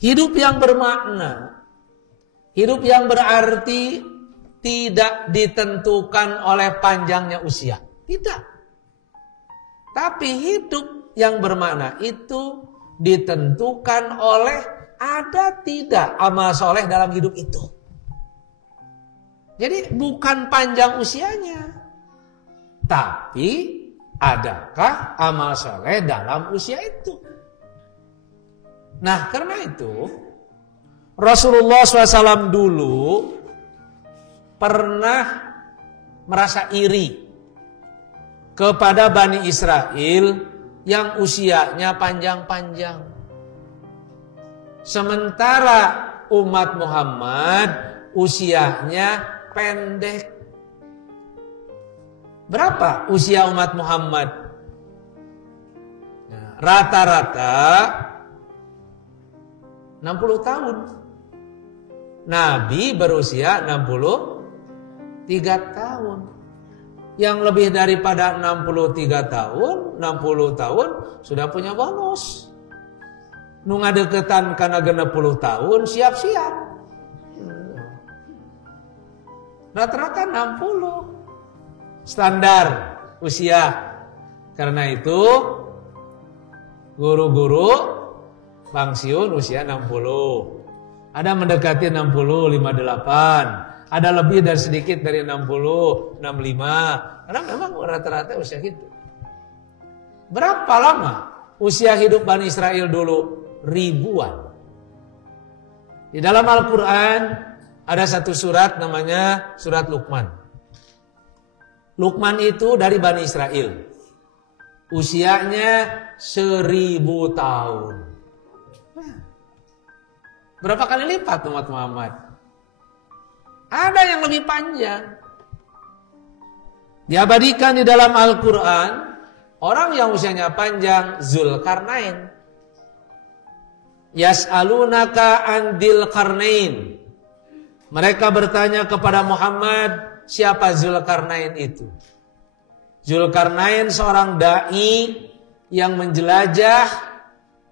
Hidup yang bermakna, hidup yang berarti tidak ditentukan oleh panjangnya usia. Tidak. Tapi hidup yang bermakna itu ditentukan oleh ada tidak amal soleh dalam hidup itu. Jadi bukan panjang usianya, tapi adakah amal soleh dalam usia itu. Nah, karena itu Rasulullah SAW dulu pernah merasa iri kepada Bani Israel yang usianya panjang-panjang. Sementara umat Muhammad usianya pendek. Berapa usia umat Muhammad? Nah, rata-rata 60 tahun. Nabi berusia 63 tahun. Yang lebih daripada 63 tahun, 60 tahun sudah punya bonus. Nu ngadeukeutan kana 60 tahun siap-siap. Rata-rata 60 standar usia. Karena itu guru-guru pensiun usia 60. Ada mendekati 60, 58. Ada lebih dari sedikit dari 60, 65. Karena memang rata-rata usia gitu. Berapa lama usia hidup Bani Israel dulu? Ribuan. Di dalam Al-Quran ada satu surat namanya surat Luqman. Luqman itu dari Bani Israel. Usianya 1000 tahun. Berapa kali lipat umat Muhammad? Ada yang lebih panjang. Diabadikan di dalam Al-Quran, orang yang usianya panjang, Zulkarnain. Yas'alunaka andil karnain. Mereka bertanya kepada Muhammad, siapa Zulkarnain itu? Zulkarnain seorang da'i yang menjelajah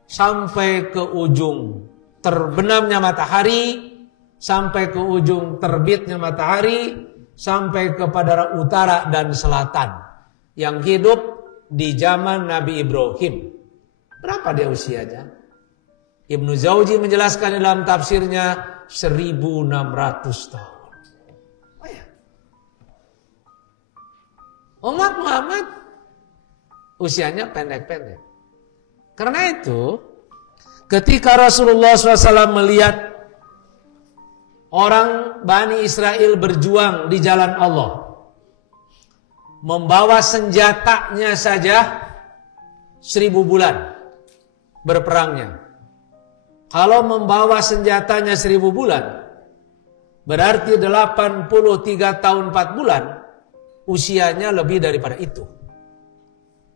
sampai ke ujung terbenamnya matahari, sampai ke ujung terbitnya matahari, sampai kepada utara dan selatan, yang hidup di zaman Nabi Ibrahim. Berapa dia usianya? Ibnu Jauzi menjelaskan dalam tafsirnya 1600 tahun. Oh ya. Umat Muhammad usianya pendek-pendek. Karena itu ketika Rasulullah SAW melihat orang Bani Israel berjuang di jalan Allah, membawa senjatanya saja 1000 bulan berperangnya. Kalau membawa senjatanya 1000 bulan, berarti 83 tahun 4 bulan, usianya lebih daripada itu.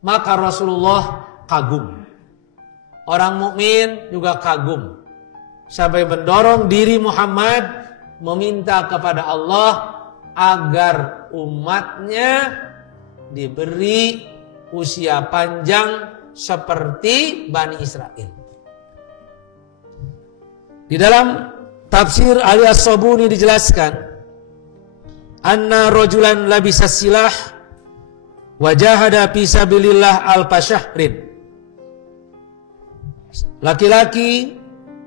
Maka Rasulullah kagum. Orang mukmin juga kagum. Sampai mendorong diri Muhammad meminta kepada Allah agar umatnya diberi usia panjang seperti Bani Israel. Di dalam tafsir alias Sabuni dijelaskan, anna rajulan labisa silah wajahada fi sabilillah alfasyahrin. Laki-laki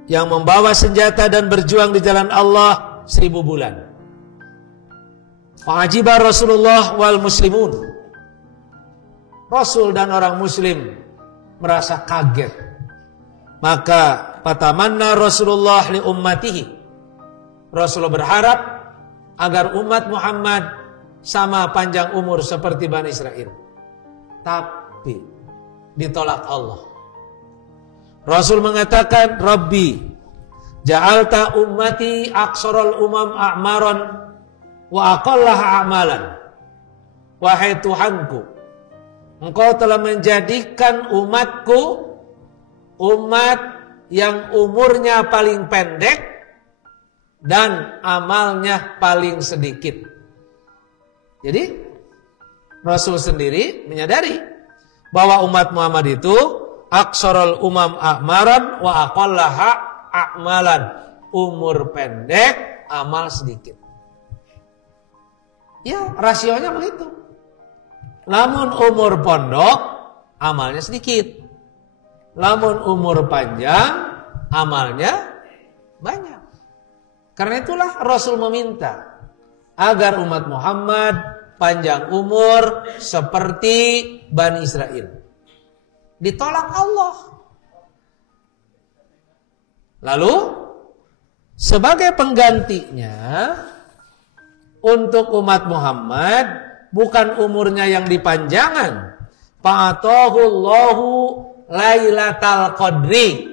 yang membawa senjata dan berjuang di jalan Allah 1000 bulan. Fa'ajiba Rasulullah wal muslimun. Rasul dan orang muslim merasa kaget. Maka fatamanna Rasulullah li ummatihi. Rasulullah berharap agar umat Muhammad sama panjang umur seperti Bani Israel. Tapi ditolak Allah. Rasul mengatakan, Rabbi ja'alta ummati aqsaral umam a'maran wa aqallaha a'malan. Wahai Tuhanku, Engkau telah menjadikan umatku umat yang umurnya paling pendek dan amalnya paling sedikit. Jadi Rasul sendiri menyadari bahwa umat Muhammad itu aqsarul umam a'maran wa aqallaha a'malan. Umur pendek, amal sedikit. Ya, rasionya begitu. Namun umur pondok, amalnya sedikit. Namun umur panjang, amalnya banyak. Karena itulah Rasul meminta agar umat Muhammad panjang umur seperti Bani Israel. Ditolak Allah. Lalu sebagai penggantinya untuk umat Muhammad bukan umurnya yang dipanjangan. Fa'atahullahu Lailatul Qadri.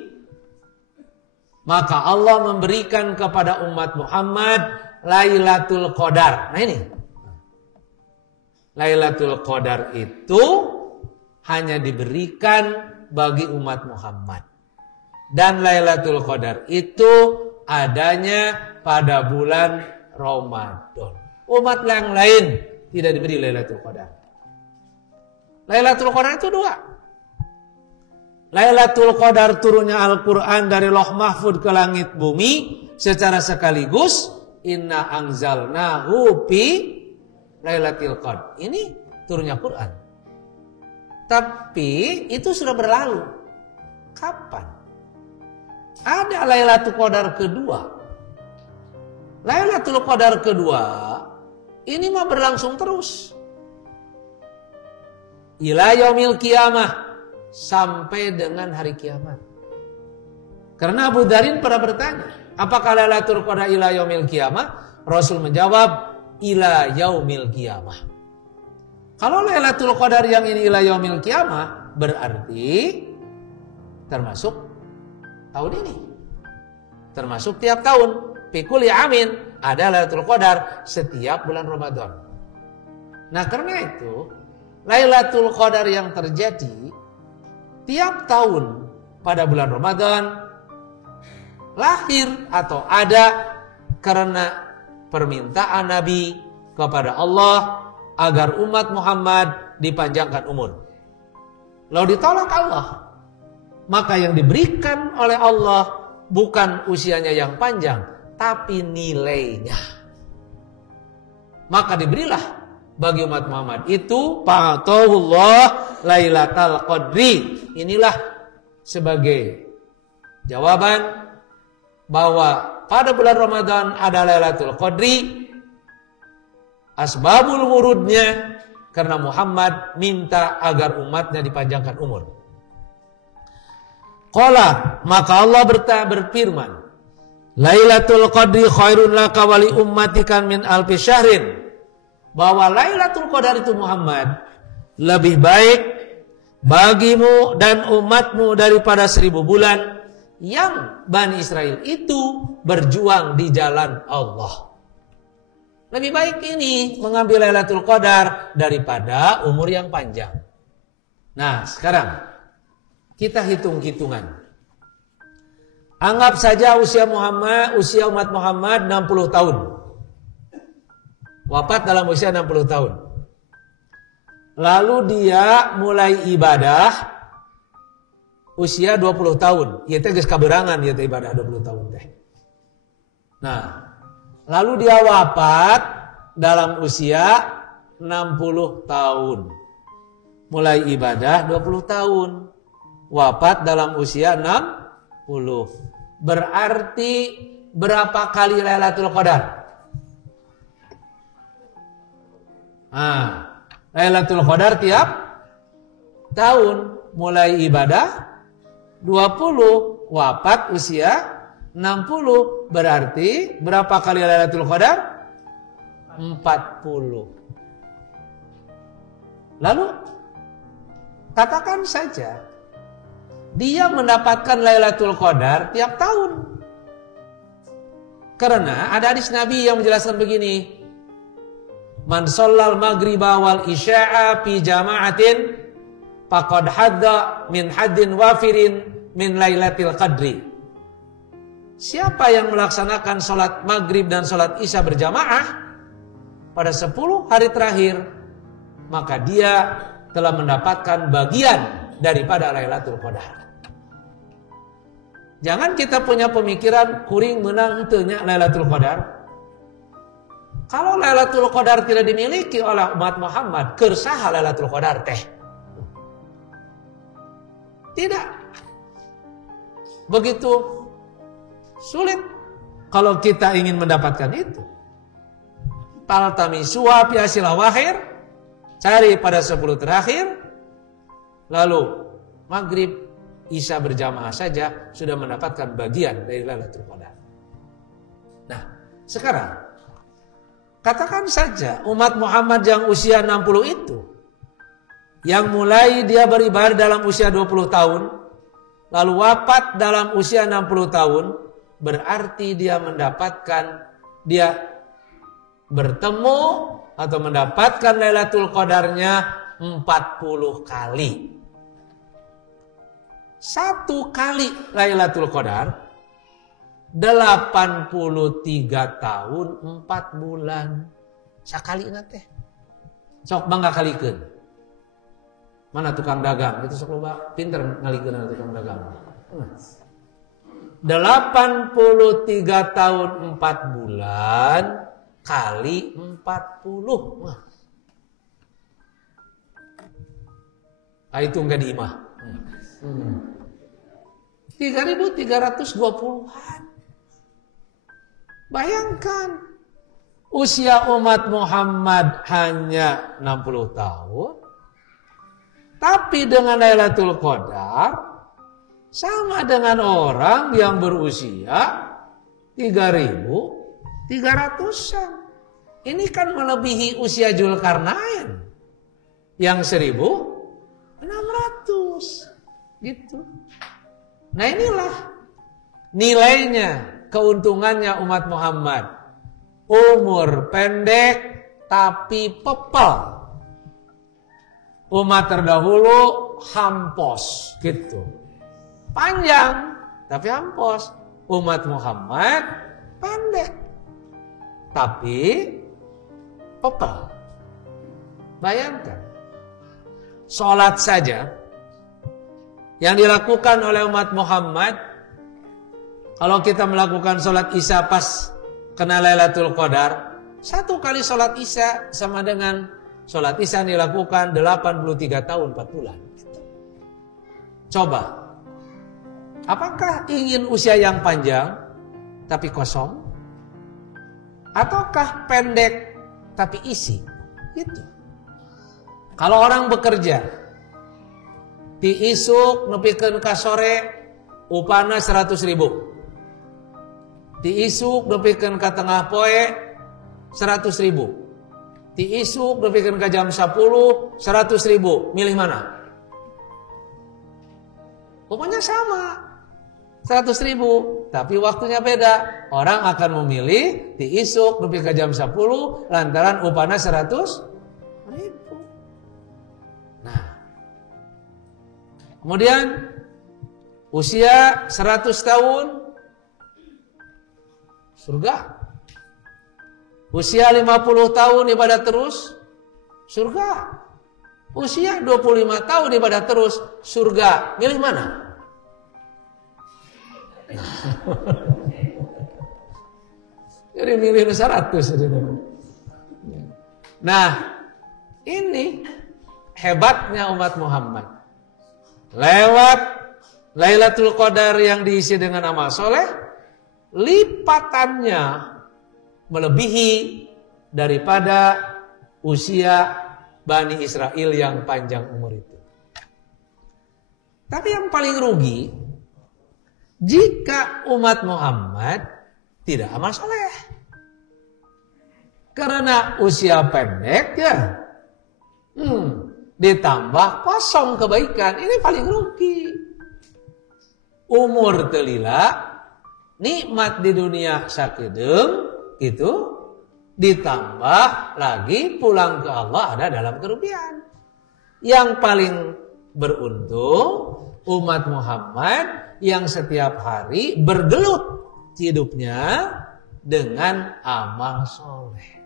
Maka Allah memberikan kepada umat Muhammad Lailatul Qadar. Nah ini. Lailatul Qadar itu hanya diberikan bagi umat Muhammad. Dan Lailatul Qadar itu adanya pada bulan Ramadan. Umat yang lain tidak diberi Lailatul Qadar. Lailatul Qadar itu dua. Lailatul Qadar turunnya Al-Quran dari Lauh Mahfud ke langit bumi secara sekaligus. Inna anzalnahu fi Lailatul Qadar. Ini turunnya Quran. Tapi itu sudah berlalu. Kapan? Ada Lailatul Qadar kedua. Lailatul Qadar kedua ini mah berlangsung terus. Ila yaumil qiyamah, sampai dengan hari kiamat. Karena Abu Darin pernah bertanya, apakah Lailatul Qadar ila yaumil qiyamah? Rasul menjawab, ila yaumil qiyamah. Kalau Lailatul Qadar yang ini ila yaumil qiyamah, berarti termasuk tahun ini. Termasuk tiap tahun. Fikul amin, ada Lailatul Qadar setiap bulan Ramadan. Nah, karena itu Lailatul Qadar yang terjadi tiap tahun pada bulan Ramadan lahir atau ada karena permintaan Nabi kepada Allah agar umat Muhammad dipanjangkan umur. Lalu ditolak Allah. Maka yang diberikan oleh Allah bukan usianya yang panjang, tapi nilainya. Maka diberilah bagi umat Muhammad itu fa'atahullah Lailatul Qadri. Inilah sebagai jawaban bahwa pada bulan Ramadan ada Lailatul Qadri. Asbabul wurudnya karena Muhammad minta agar umatnya dipanjangkan umur. Qala, maka Allah berfirman, Lailatul Qadri khairun laka wa li ummatika min alfi syahrin. Bahwa Lailatul Qadar itu Muhammad lebih baik bagimu dan umatmu daripada 1000 bulan yang Bani Israel itu berjuang di jalan Allah. Lebih baik ini mengambil Lailatul Qadar daripada umur yang panjang. Nah, sekarang kita hitung-hitungan. Anggap saja usia umat Muhammad 60 tahun. Wafat dalam usia 60 tahun. Lalu dia mulai ibadah usia 20 tahun. Ieu teh geus kaberangan ieu teh ibadah 20 tahun teh. Nah, lalu dia wafat dalam usia 60 tahun. Mulai ibadah 20 tahun. Wafat dalam usia 60. Berarti berapa kali Lailatul Qadar? Lailatul Qadar tiap tahun. Mulai ibadah 20, wafat usia 60. Berarti berapa kali Lailatul Qadar? 40. Lalu katakan saja dia mendapatkan Lailatul Qadar tiap tahun. Karena ada hadis Nabi yang menjelaskan begini. Man shallal maghriba wal isya'a fi jama'atin faqad hadda min haddin wafirin min Lailatul Qadri. Siapa yang melaksanakan salat maghrib dan salat isya berjamaah pada 10 hari terakhir, maka dia telah mendapatkan bagian daripada Lailatul Qadar. Jangan kita punya pemikiran kuring menang teunya Lailatul Qadar. Kalau Lailatul Qadar tidak dimiliki oleh umat Muhammad, keur saha Lailatul Qadar teh? Tidak. Begitu sulit kalau kita ingin mendapatkan itu. Taltamisu fi asyil awakhir, cari pada 10 terakhir, lalu maghrib Isya berjamaah saja sudah mendapatkan bagian dari Lailatul Qadar. Nah, sekarang katakan saja umat Muhammad yang usia 60 itu, yang mulai dia beribadah dalam usia 20 tahun, lalu wafat dalam usia 60 tahun, berarti dia bertemu atau mendapatkan Lailatul Qadarnya 40 kali. 1 kali Lailatul Qadar 83 tahun 4 bulan. Sakali teh. Sok bangga kalikeun. Mana tukang dagang? Itu sok loba pinter ngalikeun tukang dagang. 83 tahun 4 bulan kali 40. Wah. Itu enggak diimah. 3.320-an. Bayangkan usia umat Muhammad hanya 60 tahun, tapi dengan Lailatul Qadar sama dengan orang yang berusia 3.300-an. Ini kan melebihi usia Dzulkarnain yang 1.600 gitu. Nah, inilah nilainya, keuntungannya umat Muhammad. Umur pendek tapi pepel. Umat terdahulu hampos gitu. Panjang tapi hampos. Umat Muhammad pendek tapi pepel. Bayangkan. Salat saja yang dilakukan oleh umat Muhammad, kalau kita melakukan sholat Isya pas kena Lailatul Qadar, 1 kali sholat Isya sama dengan sholat Isya yang dilakukan 83 tahun 4 bulan. Coba, apakah ingin usia yang panjang tapi kosong? Ataukah pendek tapi isi? Gitu. Kalau orang bekerja, ti isuk nepikeun ka sore upana 100.000. Ti isuk nepikeun ka tengah poe 100.000. Ti isuk nepikeun ka jam 10 100.000. Milih mana? Pokoknya sama 100.000, tapi waktunya beda. Orang akan memilih ti isuk nepi ka jam 10 lantaran upana 100.000. Kemudian usia 100 tahun surga. Usia 50 tahun ibadah terus surga. Usia 25 tahun ibadah terus surga. Milih mana? Jadi milih 100. Nah, ini hebatnya umat Muhammad. Lewat Lailatul Qadar yang diisi dengan amal soleh, lipatannya melebihi daripada usia Bani Israel yang panjang umur itu. Tapi yang paling rugi jika umat Muhammad tidak amal soleh. Karena usia pendek ya. Ditambah kosong kebaikan, ini paling rugi. Umur telila, nikmat di dunia sakedeung itu, ditambah lagi pulang ke Allah ada dalam kerugian. Yang paling beruntung umat Muhammad yang setiap hari bergelut hidupnya dengan amal soleh.